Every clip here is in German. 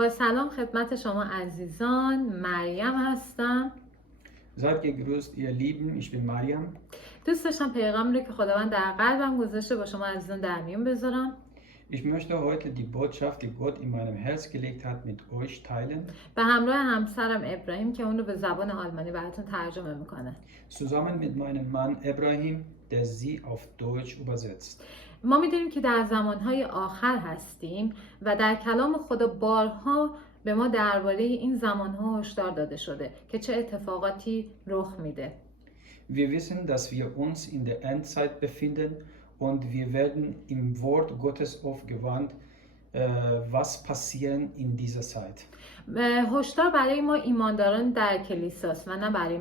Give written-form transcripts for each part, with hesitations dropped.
با سلام خدمت شما عزیزان، مریم هستم. Seid gegrüßt, ihr Lieben, ich bin Mariam. دوست داشتم پیغامی رو که خداوند در قلبم گذاشته با شما عزیزان در میون بذارم. Ich möchte heute die Botschaft, die Gott in meinem Herz gelegt hat, mit euch teilen. به همراه همسرم ابراهیم که اون رو به زبان آلمانی براتون ترجمه میکنه. Zusammen mit meinem Mann Ibrahim, der sie auf Deutsch übersetzt. ما میدونیم که در زمانهای آخر هستیم و در کلام خدا بارها به ما درباره این زمانها هشدار داده شده که چه اتفاقاتی رخ میده. Wir wissen, dass wir uns in der Endzeit befinden und wir werden im Wort Gottes oft gewarnt, was passieren in dieser Zeit. هشدار برای ما ایمانداران در کلیساست و نه برای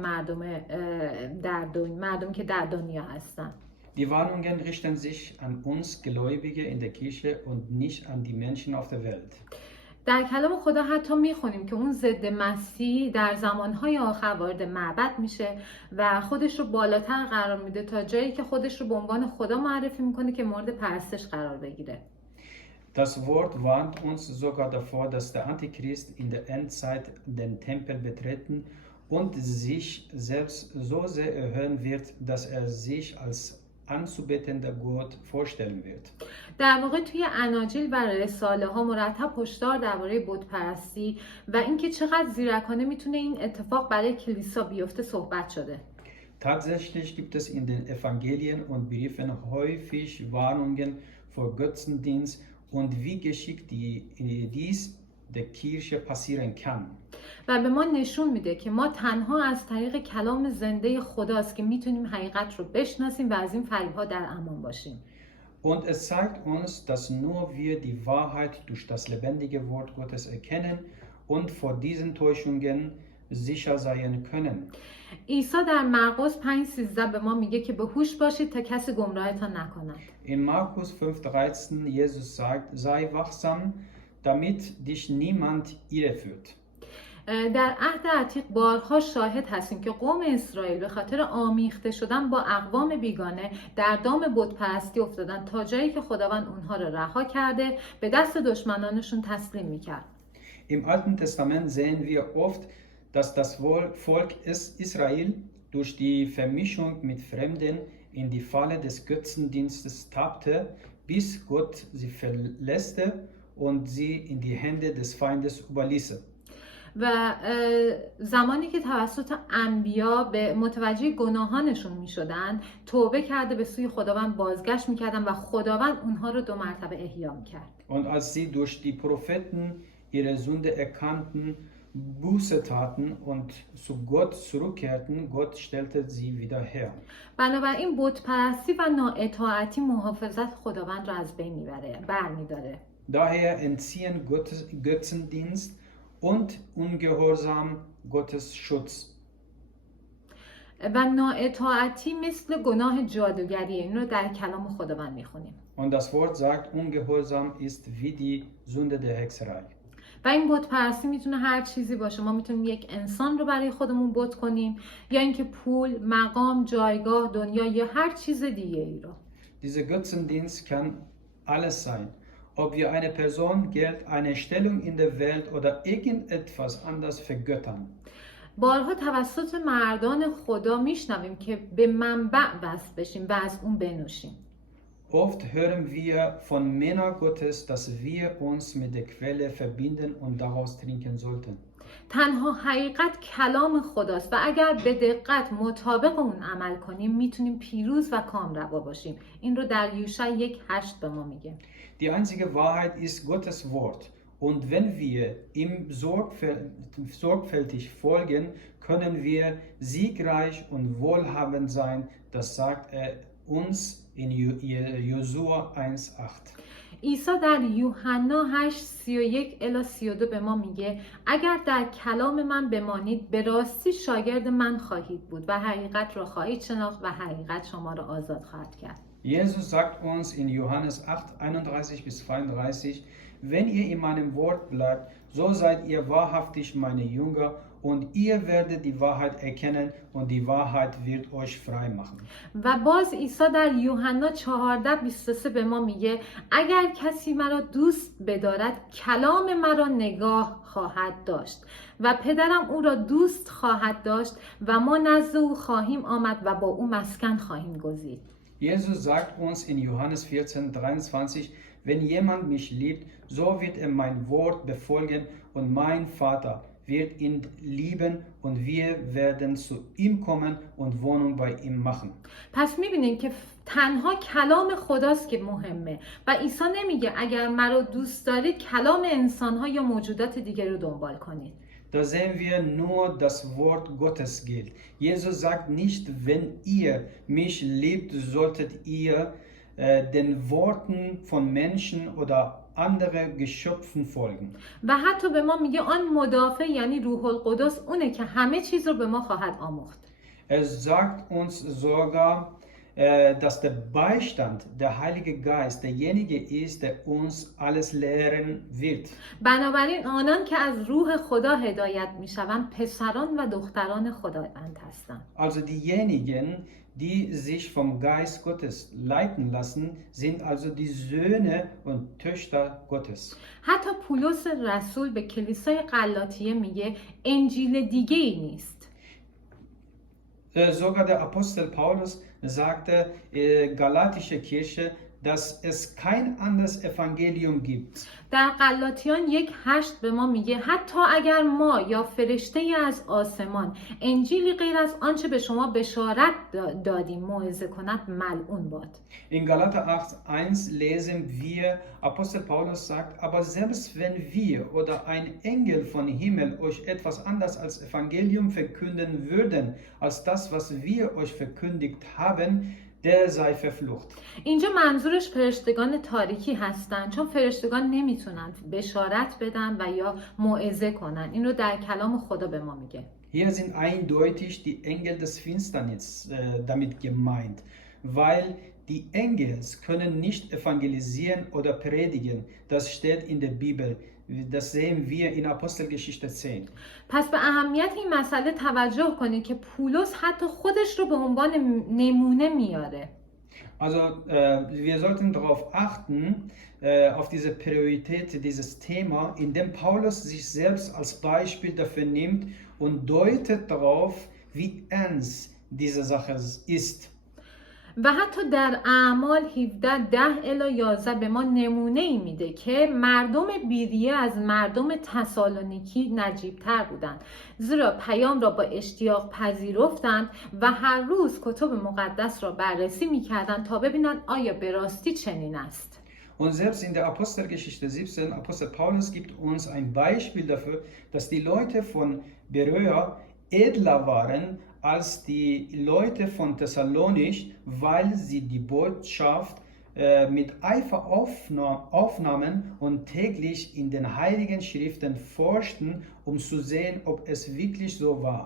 مردم که در دنیا هستن. Die Warnungen richten sich an uns Gläubige in der Kirche und nicht an die Menschen auf der Welt. در کلام خدا حتی میخونیم که اون ضد مسیح در زمانهای آخر وارد معبد میشه و خودش رو بالاتر قرار میده تا جایی که خودش رو به عنوان خدا معرفی میکنه که مورد پرستش قرار بگیره. Das Wort warnt uns sogar davor, dass der Antichrist in der Endzeit den Tempel betreten und sich selbst so sehr erhöhen wird, dass er sich als anzubetender Gott vorstellen wird. در واقع توی اناجیل و رساله ها مرتب هشدار درباره بتپرستی و اینکه چقدر زیرکانه میتونه این اتفاق برای کلیسا بیفته صحبت شده. Tatsächlich gibt es in den Evangelien und Briefen häufig Warnungen vor Götzendienst und wie geschickt dies der Kirche passieren kann. و به ما neshun میده که ما تنها از طریق کلام زنده خداست که میتونیم حقیقت رو بشناسیم و از این فریب‌ها در امان باشیم. Und es zeigt uns, dass nur wir die Wahrheit durch das lebendige Wort Gottes erkennen und vor diesen Täuschungen sicher sein können. عیسی در مرقس 5:13 به ما میگه که به هوش باشید تا کسی گمراهتان نکند. In Markus 5:13 Jesus sagt, sei wachsam, damit dich niemand irreführt. در عهد عتیق بارها شاهد هستیم که قوم اسرائیل به خاطر آمیخته شدن با اقوام بیگانه در دام بتپرستی افتادن تا جایی که خداوند اونها را رها کرده به دست دشمنانشون تسلیم میکرد. Im Alten Testament sehen wir oft, dass das Volk Israel durch die Vermischung mit Fremden in die Falle des Götzendienstes tappte, bis Gott sie verlässte und sie in die Hände des Feindes überließ. و زمانی که توسط انبیا به متوجه گناهانشون می شدن توبه کرده به سوی خداوند بازگشت می کردن و خداوند اونها رو 2 مرتبه احیا می کرد. Und als sie durch die Propheten ihre Sünde erkannten, Buße taten und zu Gott zurückkehrten, Gott stellte sie wieder her. بنابراین بتپرستی و نااطاعتی محافظت خداوند رو از بین برمی‌داره. Daher entziehen Götzendienst und Ungehorsam Gottes Schutz. و نااطاعتی مثل گناه جادوگری این رو در کلام خداوند میخونیم. Und das Wort sagt, Ungehorsam ist wie die Sünde der Hexerei. و این بتپرستی میتونه هر چیزی باشه. ما میتونیم یک انسان رو برای خودمون بت کنیم یا اینکه پول، مقام، جایگاه، دنیا یا هر چیز دیگه ای رو. Dieser Götzendienst kann alles sein. Ob wir eine Person, Geld, eine Stellung in der Welt oder irgendetwas anderes vergöttern. بارها توسط مردان خدا میشنویم که به منبع وصل بشیم و از اون بنوشیم. Oft hören wir von Männern Gottes, dass wir uns mit der Quelle verbinden und daraus trinken sollten. تنها حقیقت کلام خداست و اگر به دقت مطابق اون عمل کنیم میتونیم پیروز و کامروا باشیم. این رو در یوشع 1:8 به ما میگه. Die einzige Wahrheit ist Gottes Wort. Und wenn wir ihm sorgfältig folgen, können wir siegreich und wohlhabend sein. Das sagt er uns in Josua 1:8. عیسی در یوحنا 8:31-32 به ما میگه اگر در کلام من بمانید به راستی شاگرد من خواهید بود و حقیقت را خواهید شناخت و حقیقت شما را آزاد خواهد کرد. Jesus sagt uns in Johannes 8, 31 bis 32, wenn ihr in meinem Wort bleibt, so seid ihr wahrhaftig meine Jünger und ihr werdet die Wahrheit erkennen und die Wahrheit wird euch frei machen. و باز عیسی در یوحنا 14:23 به ما میگه اگر کسی مرا دوست بدارد کلام مرا نگاه خواهد داشت و پدرم او را دوست خواهد داشت و ما نزد او خواهیم آمد و با او مسکن خواهیم گزید. Jesus sagt uns in Johannes 14, 23, wenn jemand mich liebt, so wird er mein Wort befolgen und mein Vater wird ihn lieben und wir werden zu ihm kommen und Wohnung bei ihm machen. پس میبینیم که تنها کلام خداست که مهمه و عیسی نمیگه اگر مرا دوست دارید کلام انسانها یا موجودات دیگر رو دنبال کنید. Da sehen wir nur das Wort Gottes gilt. Jesus sagt nicht, wenn ihr mich liebt, solltet ihr den Worten von Menschen oder andere Geschöpfen folgen. و حتی به ما میگه آن مدافع یعنی روح القدس اونه که همه چیز رو به ما خواهد آموخت. Sagt uns sogar, dass der Beistand, der Heilige Geist, derjenige ist, der uns alles lehren wird. بنابراین آنان که از روح خدا هدایت میشوند پسران و دختران خداوند هستند. Also diejenigen, die sich vom Geist Gottes leiten lassen, sind also die Söhne und Töchter Gottes. حتی پولس رسول به کلیسای غلاطیه میگه انجیل دیگه ای نیست. Sogar der Apostel Paulus sagte, galatische Kirche, dass es kein anderes Evangelium gibt. در غلاطیان 1:8 به ما میگه حتی اگر ما یا فرشته ای از آسمان انجیلی غیر از آنچه به شما بشارت دادیم موعظه کند ملعون باد. In Galater 8:1 lesen wir, Apostel Paulus sagt, aber selbst wenn wir oder ein Engel von Himmel euch etwas anders als Evangelium verkünden würden, als das, was wir euch verkündigt haben, der sei verflucht. اینجا منظورش فرشتگان تاریکی هستن چون فرشتگان نمیتونن بشارت بدن و یا موعظه کنن. این رو در کلام خدا به ما میگه. Hier sind eindeutig die Engel des Finsternis damit gemeint, weil die Engel können nicht evangelisieren oder predigen. Das steht in der Bibel. Das sehen wir in Apostelgeschichte 10. پس به اهمیت این مسئله توجه کنید که پولس حتی خودش رو به عنوان نمونه میاره. Also wir sollten darauf achten, auf diese Priorität dieses Thema, indem Paulus sich selbst als Beispiel dafür nimmt und deutet darauf, wie ernst diese Sache ist. و حتی در اعمال 17:10-11 به ما نمونه ای میده که مردم بیریه از مردم تسالونیکی نجیب‌تر بودند زیرا پیام را با اشتیاق پذیرفتند و هر روز کتب مقدس را بررسی میکردند تا ببینند آیا به راستی چنین است. Und selbst in der Apostelgeschichte 17, Apostel Paulus gibt uns ein Beispiel dafür, dass die Leute von Beröa edler waren als die Leute von Thessalonich, weil sie die Botschaft mit Eifer aufnahmen und täglich in den Heiligen Schriften forschten, um zu sehen, ob es wirklich so war.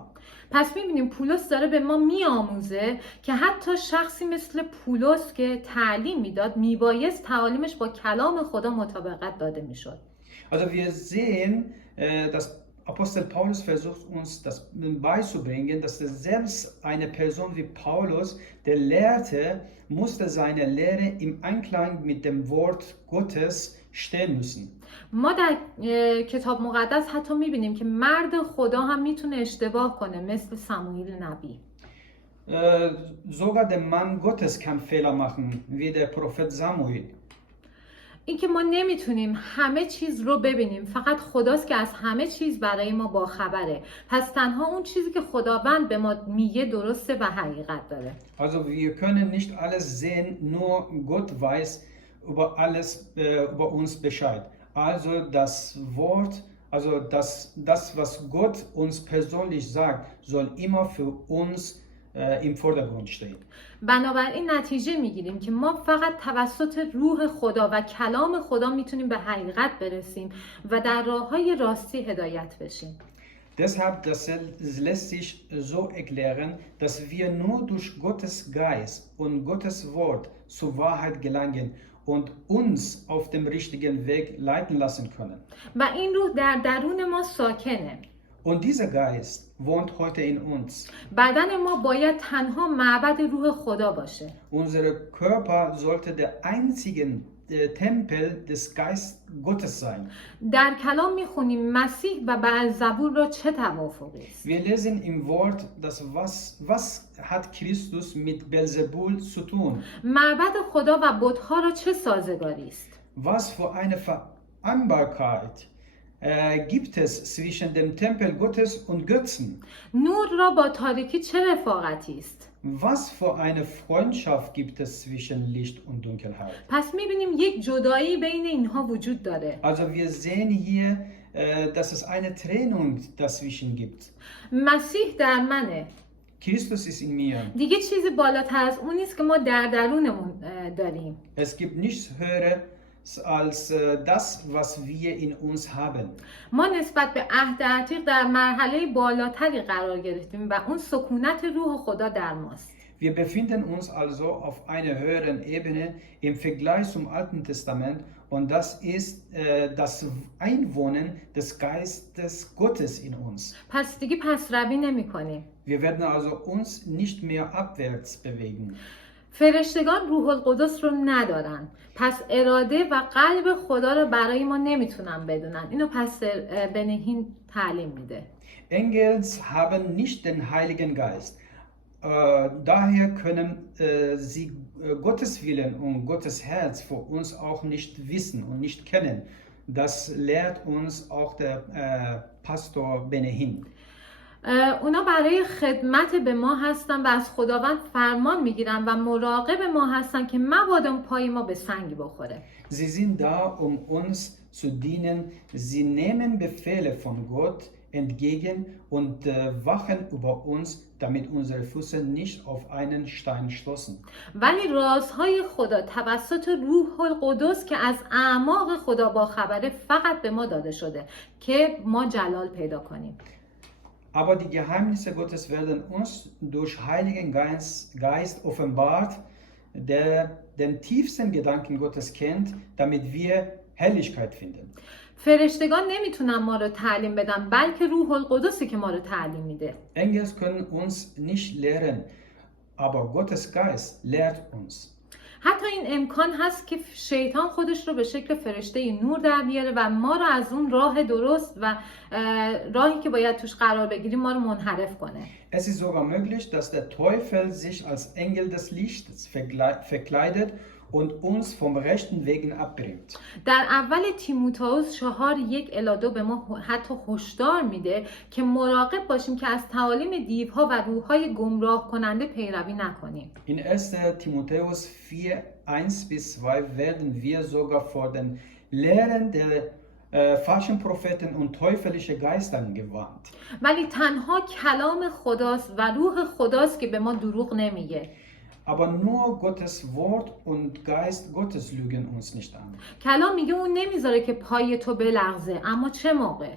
پس می‌بینیم پولس داره به ما میآموزه که حتی شخصی مثل پولس که تعلیم میداد میبایست تعالیمش با کلام خدا مطابقت داده میشد. Also wir sehen, dass Apostel Paulus versucht uns das beizubringen, dass selbst eine Person wie Paulus, der Lehrte, musste seine Lehre im Einklang mit dem Wort Gottes stehen müssen. ما در کتاب مقدس حتی میبینیم که مرد خدا هم میتونه اشتباه کنه مثل سموئیل نبی. Sogar der Mann Gottes kann Fehler machen, wie der Prophet Samuel. این که ما نمیتونیم همه چیز رو ببینیم فقط خداست که از همه چیز برای ما باخبره. پس تنها اون چیزی که خداوند به ما میگه درسته و حقیقت داره. Also wir können nicht alles sehen, nur Gott weiß über alles über uns Bescheid. Also das Wort, also das was Gott uns persönlich sagt, soll immer für uns im Vordergrund stehen. بنابراین نتیجه میگیریم که ما فقط توسط روح خدا و کلام خدا میتونیم به حقیقت برسیم و در راههای راستی هدایت بشیم. Deshalb, das lässt sich so erklären, dass wir nur durch Gottes Geist und Gottes Wort zur Wahrheit gelangen und uns auf dem richtigen Weg leiten lassen können. و این روح در درون ما ساکنه. Und dieser Geist wohnt heute in uns. بدن ما باید تنها معبد روح خدا باشه. Unser Körper sollte der einzige Tempel des Geistes Gottes sein. در کلام میخونیم مسیح و بلزبول را چه توافقی است. Wir lesen im Wort, dass was hat Christus mit Belzebul zu tun? معبد خدا و بت‌ها را چه سازگاری است. Was für eine Vereinbarkeit gibt es zwischen dem Tempel Gottes und Götzen? نور را با تاریکی چه رفاقتی است. Was für eine Freundschaft gibt es zwischen Licht und Dunkelheit? پس میبینیم یک جدایی بین اینها وجود داره. Also wir sehen hier, dass es eine Trennung dazwischen gibt. مسیح در منه. Christus ist in mir. دیگه چیزی بالاتر از اون نیست که ما در درونمون داریم. Es gibt nichts Höheres als das, was wir in uns haben. ما نسبت به عهد عتیق در مرحله بالاتری قرار گرفتیم و اون سکونت روح خدا در ماست. Wir befinden uns also auf einer höheren Ebene im Vergleich zum Alten Testament und das ist das Einwohnen des Geistes Gottes in uns. پس دیگه پسروی نمی کنیم. Wir werden also uns nicht mehr abwärts bewegen. فرشتگان روح القدس رو ندارن. پس اراده و قلب خدا رو برای ما نمیتونن بدونن. اینو پستر بنهین تعلیم میده. Engels haben nicht den Heiligen Geist. Daher können sie Gottes Willen und Gottes Herz für uns auch nicht wissen und nicht kennen. Das lehrt uns auch der Pastor Benehin. اونا برای خدمت به ما هستن و از خداوند فرمان میگیرن و مراقب ما هستن که مبادا پای ما به سنگ بخوره. Sie sind da, uns zu dienen. Sie nehmen Befehle von Gott entgegen und wachen über uns, damit unsere Füße nicht auf einen Stein stoßen. ولی رازهای خدا توسط روح القدس که از اعماق خدا با خبره فقط به ما داده شده که ما جلال پیدا کنیم. Aber die Geheimnisse Gottes werden uns durch Heiligen Geist offenbart, der den tiefsten Gedanken Gottes kennt, damit wir Herrlichkeit finden. فرشتگان نمیتونن ما رو تعلیم بدن بلکه روح القدسی که ما رو تعلیم میده. Engel können uns nicht lehren, aber Gottes Geist lehrt uns. حتی این امکان هست که شیطان خودش رو به شکل فرشته نور در بیاره و ما رو از اون راه درست و راهی که باید توش قرار بگیریم ما رو منحرف کنه. Es ist sogar möglich, dass der Teufel sich als Engel des Lichts verkleidet und uns vom rechten Wegen abbringt. در اول تیموتائوس 4:1-2 به ما حتی هشدار میده که مراقب باشیم که از تعالیم دیوها و روح‌های گمراه کننده پیروی نکنیم. In 1. Timotheus 4:1-2 werden wir sogar vor den Lehren der falschen Propheten und teuflische Geistern gewarnt. ولی تنها کلام خداست و روح خداست که به ما دروغ نمیگه. Aber nur Gottes Wort und Geist Gottes lügen uns nicht an. کلام میگه اون نمیذاره که پای تو بلغزه، اما چه موقع؟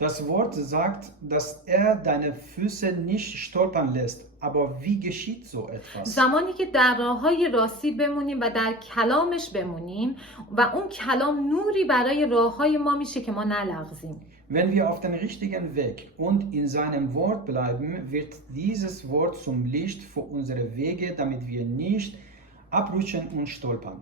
Das Wort sagt, dass deine Füße nicht stolpern lässt. Aber wie geschieht so etwas? زمانی که در راههای راستی بمونیم و در کلامش بمونیم و اون کلام نوری برای راههای ما میشه که ما نلغزیم. Wenn wir auf dem richtigen Weg und in seinem Wort bleiben, wird dieses Wort zum Licht für unsere Wege, damit wir nicht abrutschen und stolpern.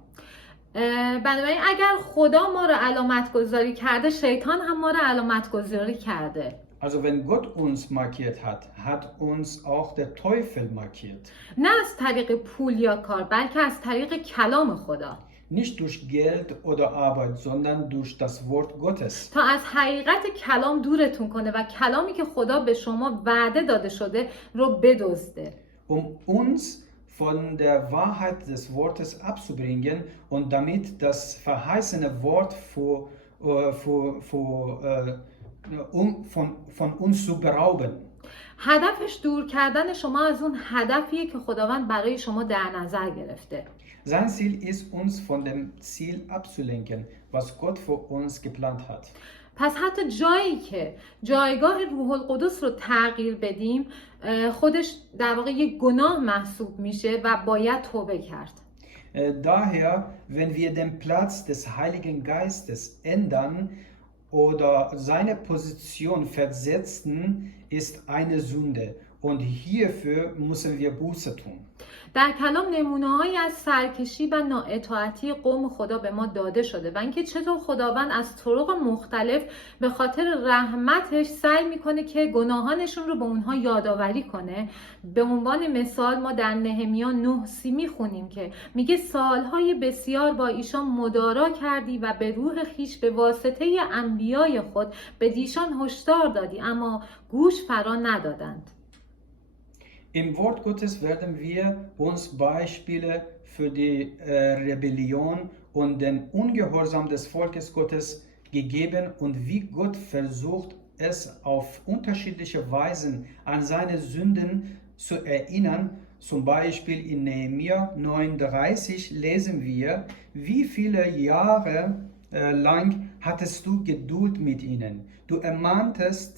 بنابراین اگر خدا ما رو علامت گذاری کرده، شیطان هم ما رو علامت گذاری کرده. Also wenn Gott uns markiert hat, hat uns auch der Teufel markiert. نه از طریق پول یا کار، بلکه از طریق کلام خدا. Nicht durch Geld oder Arbeit, sondern durch das Wort Gottes. تا از حقیقت کلام دورتون کنه و کلامی که خدا به شما وعده داده شده رو بدزده. Uns von der Wahrheit des Wortes abzubringen und damit das verheißene Wort von uns zu berauben. هدفش دور کردن شما از اون هدفیه که خداوند برای شما در نظر گرفته. Sein Ziel ist, uns von dem Ziel abzulenken, was Gott für uns geplant hat. پس حتی جایی که جایگاه روح القدس رو تغییر بدیم خودش در واقع یک گناه محسوب میشه و باید توبه کرد. Daher, wenn wir den Platz des Heiligen Geistes ändern oder seine Position versetzen, ist eine Sünde. Und hierfür müssen wir Buße tun. در کلام نمونه‌هایی از سرکشی و نااطاعتی قوم خدا به ما داده شده و اینکه چطور خداوند از طرق مختلف به خاطر رحمتش سعی میکنه که گناهانشون رو به اونها یادآوری کنه. به عنوان مثال ما در نهمیا 9:30 میخونیم که میگه سالهای بسیار با ایشان مدارا کردی و به روح خیش به واسطه انبیای خود به دیشان هشدار دادی اما گوش فرا ندادند. Im Wort Gottes werden wir uns Beispiele für die Rebellion und den Ungehorsam des Volkes Gottes gegeben und wie Gott versucht, es auf unterschiedliche Weisen an seine Sünden zu erinnern. Zum Beispiel in Nehemia 9:30 lesen wir, wie viele Jahre lang hattest du Geduld mit ihnen. Du ermahntest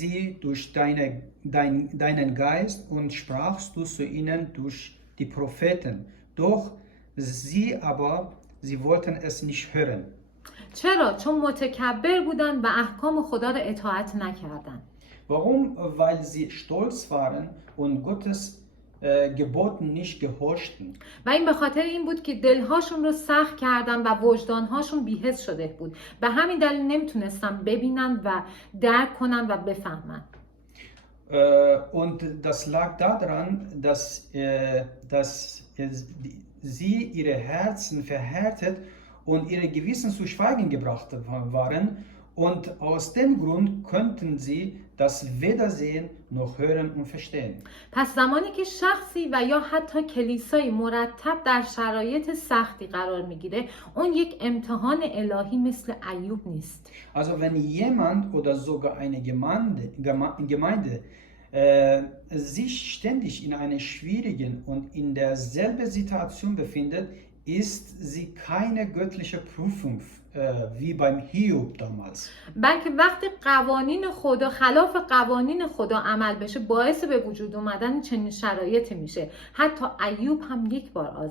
sie durch deinen Geist und sprachst du zu ihnen durch die Propheten. Doch sie wollten es nicht hören. چرا؟ چون متکبر بودن و احکام خدا را اطاعت نکردن. Warum? Weil sie stolz waren und Gottes Geboten nicht gehorchten. و این به خاطر این بود که دلهاشون رو سخت کردن و وجدانهاشون بی‌حس شده بود. به همین دلیل نمیتونستن ببینن و درک کنن و بفهمن. Und das lag daran, dass sie ihre Herzen verhärtet und ihre Gewissen zu Schweigen gebracht waren. Und aus dem Grund könnten sie das weder sehen noch hören und verstehen. پس زمانی که شخصی و یا حتی کلیسایی مرتب در شرایط سختی قرار میگیره اون یک امتحان الهی مثل ایوب نیست. Also wenn jemand oder sogar eine Gemeinde sich ständig in einer schwierigen und in derselben Situation befindet, ist sie keine göttliche Prüfung wie beim Hiob damals. بلکه وقتی قوانین خدا خلاف قوانین خدا عمل بشه باعث به وجود اومدن چنین شرایطی میشه. حتی ایوب هم یک بار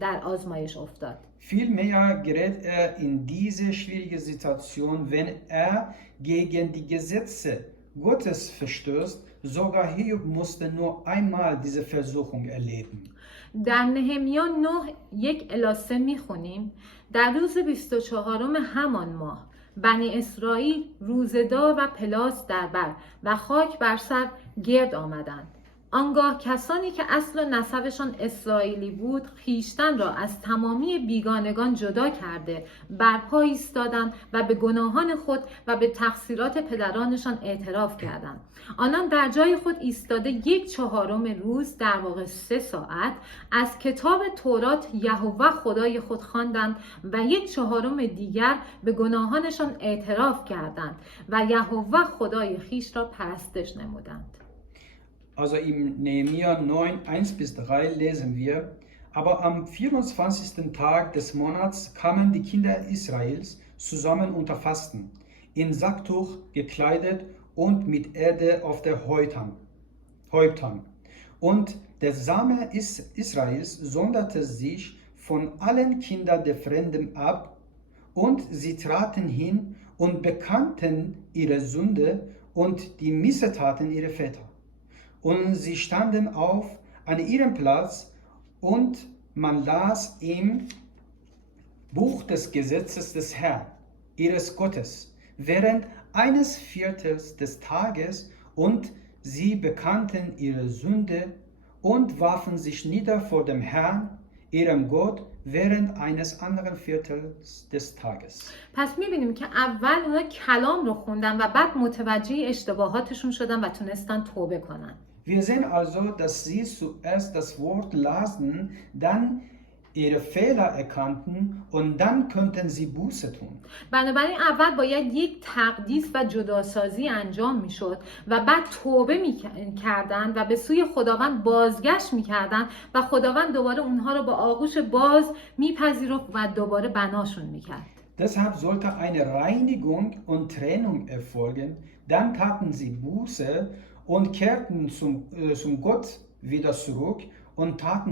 در آزمایش افتاد. Vielmehr gerät in diese schwierige Situation, wenn gegen die Gesetze Gottes verstößt. Sogar Hiob musste nur einmal diese Versuchung erleben. در نهمیا 9:1-3 میخونیم در روز 24 همان ماه بنی اسرائیل روزه‌دار و پلاس در بر و خاک بر سر گرد آمدند. آنگاه کسانی که اصل نسبشان اسرائیلی بود خویشتن را از تمامی بیگانگان جدا کرده برپا ایستادند و به گناهان خود و به تقصیرات پدرانشان اعتراف کردند. آنان در جای خود ایستاده 1/4 روز در واقع 3 ساعت از کتاب تورات یهوه خدای خود خواندند و 1/4 دیگر به گناهانشان اعتراف کردند و یهوه خدای خیش را پرستش نمودند. Also im Nehemia 9:1-3 lesen wir, aber am 24. Tag des Monats kamen die Kinder Israels zusammen unter Fasten, in Sacktuch gekleidet und mit Erde auf der Häuptern. Und der Same Israels sonderte sich von allen Kindern der Fremden ab, und sie traten hin und bekannten ihre Sünde und die Missetaten ihrer Väter. Und sie standen auf an ihrem Platz und man las im Buch des Gesetzes des Herrn, ihres Gottes, während eines Viertels des Tages und sie bekannten ihre Sünde und warfen sich nieder vor dem Herrn, ihrem Gott, während eines anderen Viertels des Tages. پس میبینیم که اول اونا کلام رو خوندن و بعد متوجه اشتباهاتشون شدن و تونستن توبه کنن. Wir sehen also, dass sie zuerst das Wort lasen, dann ihre Fehler erkannten und dann könnten sie Buße tun. بنابراین اول باید یک تقدیس و جداسازی انجام میشد و بعد توبه میکردن و به سوی خداوند بازگشت میکردن و خداوند دوباره اونها رو با آغوش باز میپذیرفت و دوباره بناشون میکرد. Deshalb sollte eine Reinigung und Trennung erfolgen. Dann taten sie Buße und kehrten zum Gott wieder zurück und hat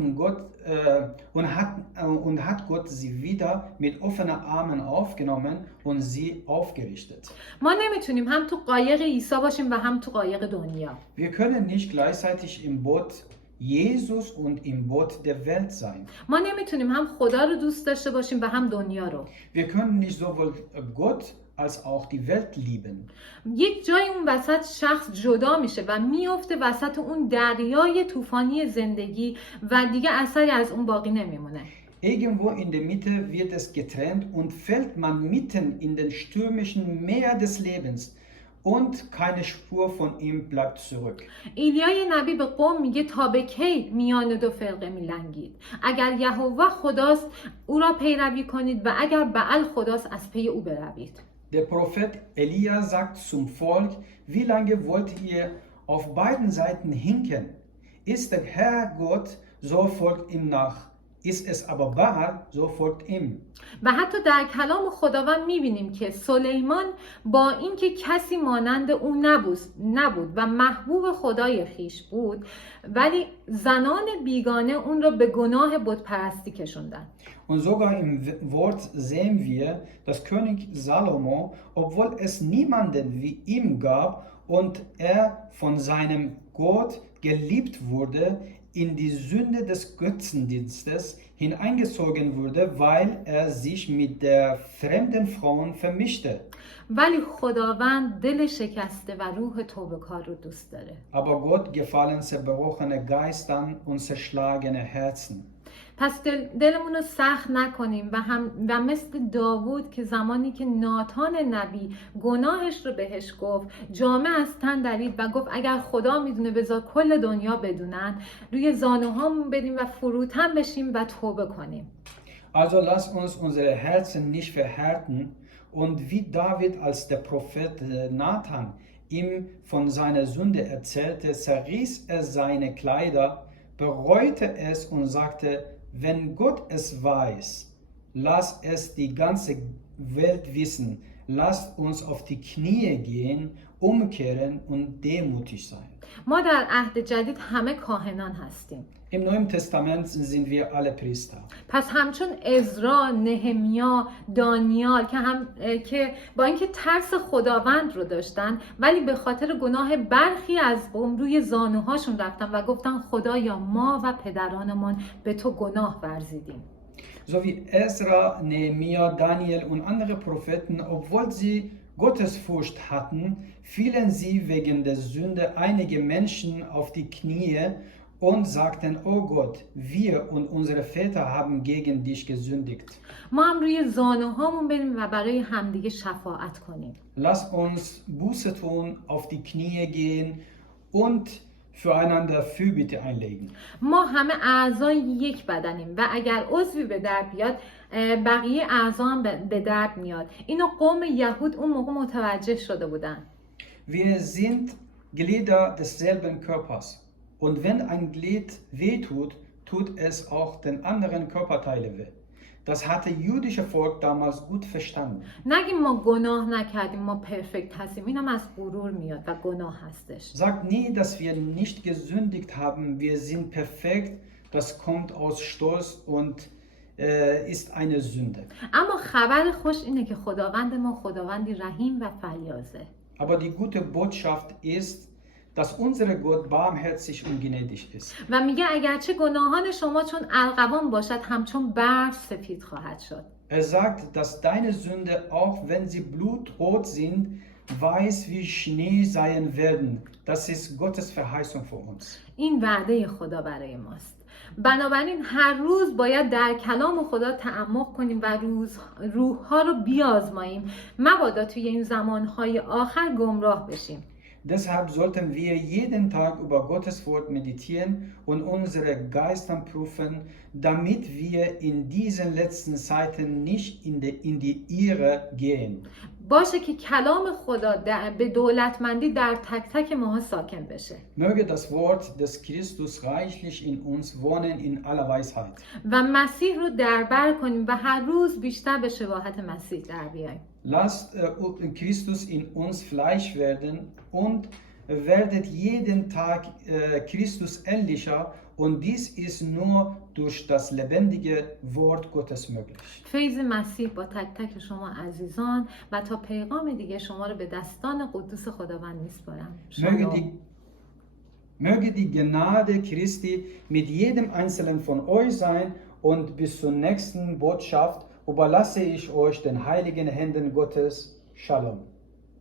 Gott sie wieder mit offenen Armen aufgenommen und sie aufgerichtet. ما نمیتونیم هم تو قایق عیسی باشیم و هم تو قایق دنیا. Wir können nicht gleichzeitig im Boot Jesus und im Boot der Welt sein. ما نمیتونیم هم خدا رو دوست داشته باشیم و هم دنیا رو. Wir können nicht sowohl Gott als auch die Welt lieben. یک جای اون وسط شخص جدا میشه و میفته وسط اون دریای طوفانی زندگی و دیگه اثری از اون باقی نمیمونه. Irgendwo in der Mitte wird es getrennt und fällt man mitten in den stürmischen Meer des Lebens und keine Spur von ihm bleibt zurück. ایلیای نبی به قوم میگه تا به کی میان دو فرقه میلنگید؟ اگر یهوه خداست او را پیروی کنید و اگر بعل خداست از پی او بروید. Der Prophet Elia sagt zum Volk, wie lange wollt ihr auf beiden Seiten hinken? Ist der Herr Gott, so folgt ihm nach. Ist es aber Baal, so folgt ihm. و حتی در کلام خداوند میبینیم که سلیمان با اینکه کسی مانند او نبود و محبوب خدای خیش بود، ولی زنان بیگانه اون را به گناه بتپرستی کشوندن. Und sogar im Wort sehen wir, dass König Salomo, obwohl es niemanden wie ihm gab und er von seinem Gott geliebt wurde, in die Sünde des Götzendienstes hineingezogen wurde, weil er sich mit der fremden Frauen vermischte. ولی خداوند دل شکسته و روح توبه‌کار رو دوست داره. Aber Gott gefallen zerbrochene Geistern und zerschlagene Herzen. پس دلمون رو سخت نکنیم و مثل داوود که زمانی که ناتان نبی گناهش رو بهش گفت، جامه از تن درید و گفت اگر خدا میدونه بذار کل دنیا بدونن، روی زانوهامون بریم و فروتن بشیم و توبه کنیم. Also lasst uns unsere Herzen nicht verhärten und wie David, als der Prophet Nathan ihm von seiner Sünde erzählte, zerriss er seine Kleider, bereute es und sagte, wenn Gott es weiß, lass es die ganze Welt wissen, lasst uns auf die Knie gehen, umkehren und demütig sein. ما در عهد جدید همه کاهنان هستیم. Im Neuen Testament sind wir alle Priester. پس همچون عزرا، نهمیا، دانیال که با اینکه ترس خداوند رو داشتن، ولی به خاطر گناه برخی از قوم روی زانوهاشون رفتن و گفتن خدایا ما و پدرانمان به تو گناه ورزیدیم. So wie Ezra, Nehemia, Daniel und andere Propheten, obwohl sie Gottesfurcht hatten, fielen sie wegen der Sünde einige Menschen auf die Knie und sagten, oh Gott, wir und unsere Väter haben gegen dich gesündigt. ما هم روی زانوهامون بریم و برای همدیگه شفاعت کنیم. Lass uns Buße tun, auf die Knie gehen und füreinander Fürbitte einlegen. ما همه اعضای یک بدنیم و اگر عضوی به درد بیاد بقیه اعضا هم به درد میاد. اینو قوم یهود اون موقع متوجه شده بودن. Wir sind Glieder desselben Körpers. Und wenn ein Glied wehtut, tut es auch den anderen Körperteile weh. Das hatte jüdische Volk damals gut verstanden. نگیم ما گناه نکردیم، ما پرفکت هستیم. اینم از غرور میاد و گناه هستش. Sagt nie, dass wir nicht gesündigt haben. Wir sind perfekt. Das kommt aus Stolz und ist eine Sünde. اما خبر خوش اینه که خداوند ما خداوندی رحیم و فیاضه. Aber die gute Botschaft ist, dass unser Gott barmherzig und gnädig ist. و میگه اگرچه گناهان شما چون ارغوان باشد همچون برف سفید خواهد شد. Er sagt, dass deine Sünde, auch wenn sie blutrot sind, weiß wie Schnee sein werden. Das ist Gottes Verheißung für uns. این وعده خدا برای ماست. بنابراین هر روز باید در کلام خدا تعمق کنیم و روح‌ها رو بیازماییم، مبادا توی این زمانهای آخر گمراه بشیم. Deshalb sollten wir jeden Tag über Gottes Wort meditieren und unsere Geister prüfen, damit wir in diesen letzten Zeiten nicht in die Irre gehen. باشه که کلام خدا به دولتمندی در تک تک ماها ساکن بشه Möge das Wort des Christus reichlich in uns wohnen in aller Weisheit. و مسیح رو دربر کنیم و هر روز بیشتر به شباهت مسیح در بیاییم. Lasst Christus in uns Fleisch werden und werdet jeden Tag Christus ähnlicher, und dies ist nur durch das lebendige Wort Gottes möglich. فیض مسیح با تک تک شما عزیزان و تا پیغام دیگه شما رو به دستان قدوس خداوند میسپارم. Möge die Gnade Christi mit jedem einzelnen von euch sein, und bis zur nächsten Botschaft überlasse ich euch den heiligen Händen Gottes. Shalom.